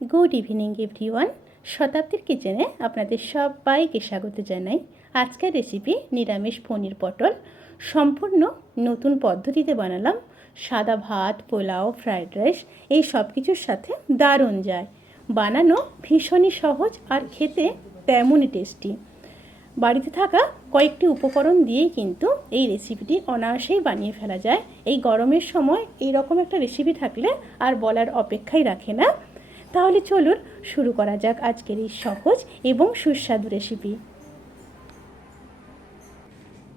Good evening everyone. শতাব্দীর কিচেনে আপনাদের সবাইকে স্বাগত জানাই। আজকের রেসিপি নিরামিষ পনির পটল। সম্পূর্ণ নতুন পদ্ধতিতে বানালাম। সাদা ভাত, পোলাও ফ্রায়েড রাইস এই সব কিছুর সাথে দারুণ যায়। বানানো ভীষণই সহজ আর খেতে তেমনই টেস্টি বাড়িতে থাকা কয়েকটি উপকরণ দিয়েই কিন্তু এই রেসিপিটি অনায়াসেই বানিয়ে ফেলা যায়। এই গরমের সময় এই রকম একটা রেসিপি থাকলে আর বলার অপেক্ষাই রাখে না। তাহলে চলুন শুরু করা যাক আজকের এই সহজ এবং সুস্বাদু রেসিপি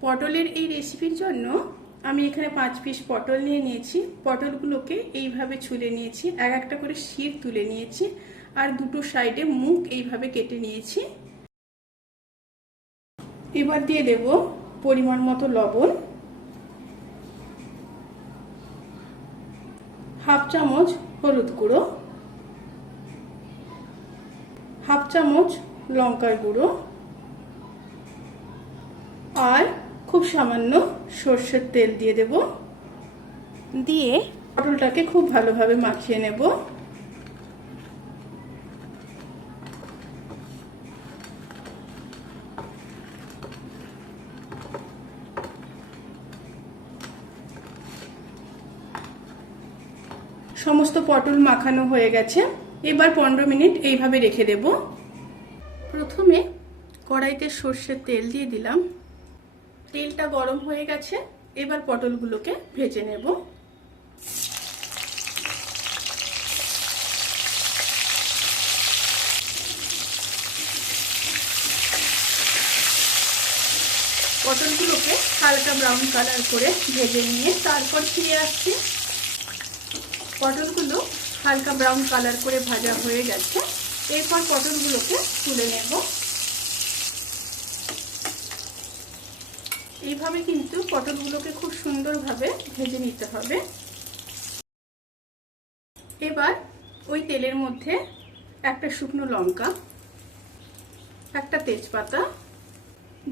পটলের এই রেসিপির জন্য আমি এখানে পাঁচ পিস পটল নিয়ে নিয়েছি। পটলগুলোকে এইভাবে ছুলে নিয়েছি, এক একটা করে শির তুলে নিয়েছি আর দুটো সাইডে মুখ এইভাবে কেটে নিয়েছি। এবার দিয়ে দেব পরিমাণ মতো লবণ। হাফ চামচ হলুদ গুঁড়ো। হাফ চামচ লঙ্কার গুঁড়ো আর খুব সামান্য সর্ষের তেল দিয়ে দেব। দিয়ে পটলটাকে খুব ভালোভাবে মাখিয়ে নেব। সমস্ত পটল মাখানো হয়ে গেছে। এবার পনেরো মিনিট এইভাবে রেখে দেব। প্রথমে কড়াইতে সর্ষের তেল দিয়ে দিলাম। তেলটা গরম হয়ে গেছে, এবার পটলগুলোকে ভেজে নেব। পটলগুলোকে হালকা ব্রাউন কালার করে ভেজে নিয়ে তারপর ফিরে আসছি। পটলগুলো হালকা ব্রাউন কালার করে ভাজা হয়ে গেছে। এরপর পটলগুলোকে তুলে নেব। এইভাবে কিন্তু পটলগুলোকে খুব সুন্দরভাবে ভেজে নিতে হবে। এবার ওই তেলের মধ্যে একটা শুকনো লঙ্কা, একটা তেজপাতা,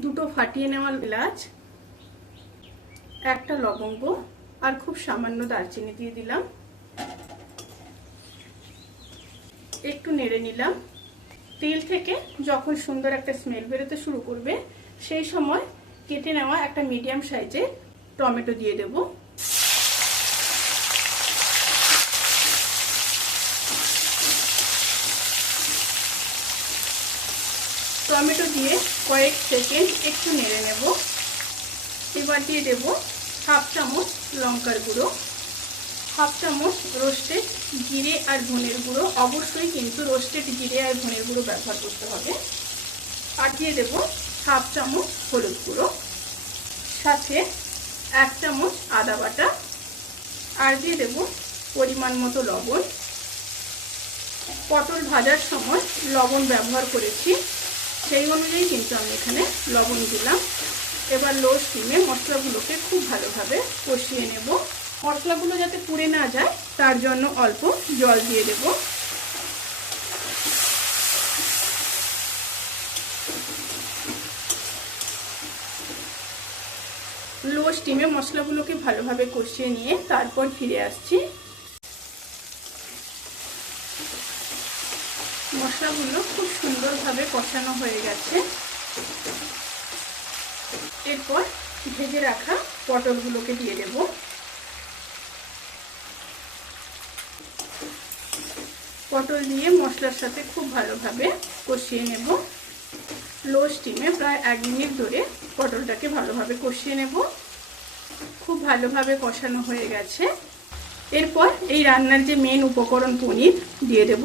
দুটো ফাটিয়ে নেওয়া এলাচ, একটা লবঙ্গ, আর খুব সামান্য দারচিনি দিয়ে দিলাম। একটু নেড়ে নিলাম। তেল থেকে যখন সুন্দর একটা স্মেল বেরোতে শুরু করবে, সেই সময় কেটে নেওয়া একটা মিডিয়াম সাইজের টমেটো দিয়ে দেব। টমেটো দিয়ে কয়েক সেকেন্ড একটু নেড়ে নেব। এবার দিয়ে দেব হাফ চামচ লঙ্কার গুঁড়ো। হাফ চামচ রোস্টেড জিরে আর ধনের গুঁড়ো। অবশ্যই কিন্তু রোস্টেড জিরে আর ধনের গুঁড়ো ব্যবহার করতে হবে। দিয়ে দেবো হাফ চামচ হলুদ গুঁড়ো, সাথে এক চামচ আদা বাটা, আর দিয়ে দেব পরিমাণ মতো লবণ। পটল ভাজার সময় লবণ ব্যবহার করেছি। সেই অনুযায়ী কিন্তু আমি এখানে লবণ দিলাম। এবার লো স্টিমে মশলাগুলোকে খুব ভালোভাবে কষিয়ে নেব। মশলাগুলো যাতে পুড়ে না যায়, তার জন্য অল্প জল দিয়ে দেব। লো স্টিমে মশলাগুলোকে ভালোভাবে কষিয়ে নিয়ে তারপর ফিরে আসছি। মশলাগুলো খুব সুন্দরভাবে কষানো হয়ে গেছে। এরপর ভেজে রাখা পটলগুলোকে দিয়ে দেব। পটল দিয়ে মশলার সাথে খুব ভালোভাবে কষিয়ে নেব। লো স্টিমে প্রায় এক মিনিট ধরে পটলটাকে ভালোভাবে কষিয়ে নেব। খুব ভালোভাবে কষানো হয়ে গেছে। এরপর এই রান্নার যে মেন উপকরণ পনির দিয়ে দেব।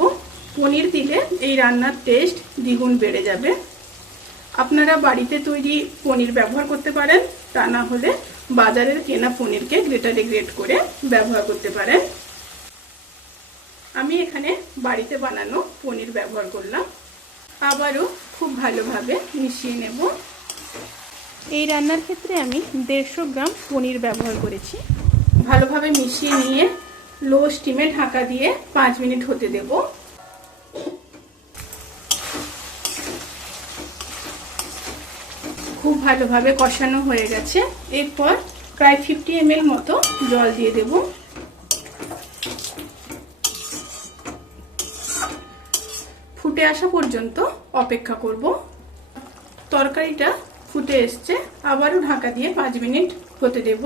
পনির দিলে এই রান্নার টেস্ট দ্বিগুণ বেড়ে যাবে। আপনারা বাড়িতে তৈরি পনির ব্যবহার করতে পারেন, তা না হলে বাজারের কেনা পনিরকে গ্রেটারে গ্রেট করে ব্যবহার করতে পারেন। আমি এখানে বাড়িতে বানানো পনির ব্যবহার করলাম। আবারও খুব ভালোভাবে মিশিয়ে নেব। এই রান্নার ক্ষেত্রে আমি দেড়শো গ্রাম পনির ব্যবহার করেছি। ভালোভাবে মিশিয়ে নিয়ে লো স্টিমে ঢাকা দিয়ে পাঁচ মিনিট হতে দেব। খুব ভালোভাবে কষানো হয়ে গেছে। এরপর প্রায় ফিফটি এম মতো জল দিয়ে দেব। ফুটে আসা পর্যন্ত অপেক্ষা করব। তরকারিটা ফুটে এসছে, আবারও ঢাকা দিয়ে পাঁচ মিনিট হতে দেব।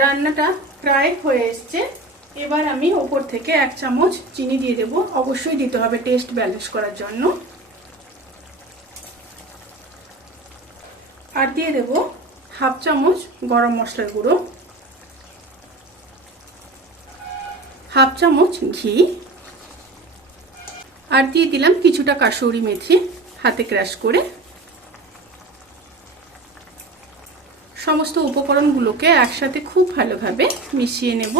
রান্নাটা প্রায় হয়ে এসছে। এবার আমি ওপর থেকে এক চামচ চিনি দিয়ে দেব। অবশ্যই দিতে হবে টেস্ট ব্যালেন্স করার জন্য। আর দিয়ে দেব হাফ চামচ গরম মশলার গুঁড়ো। হাফ চামচ ঘি। আর দিয়ে দিলাম কিছুটা কাসৌরি মেথি, হাতে ক্র্যাশ করে। সমস্ত উপকরণগুলোকে একসাথে খুব ভালোভাবে মিশিয়ে নেব।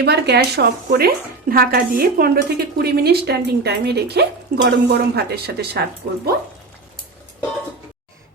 এবার গ্যাস অফ করে ঢাকা দিয়ে পনেরো থেকে কুড়ি মিনিট স্ট্যান্ডিং টাইমে রেখে গরম গরম ভাতের সাথে সার্ভ করব।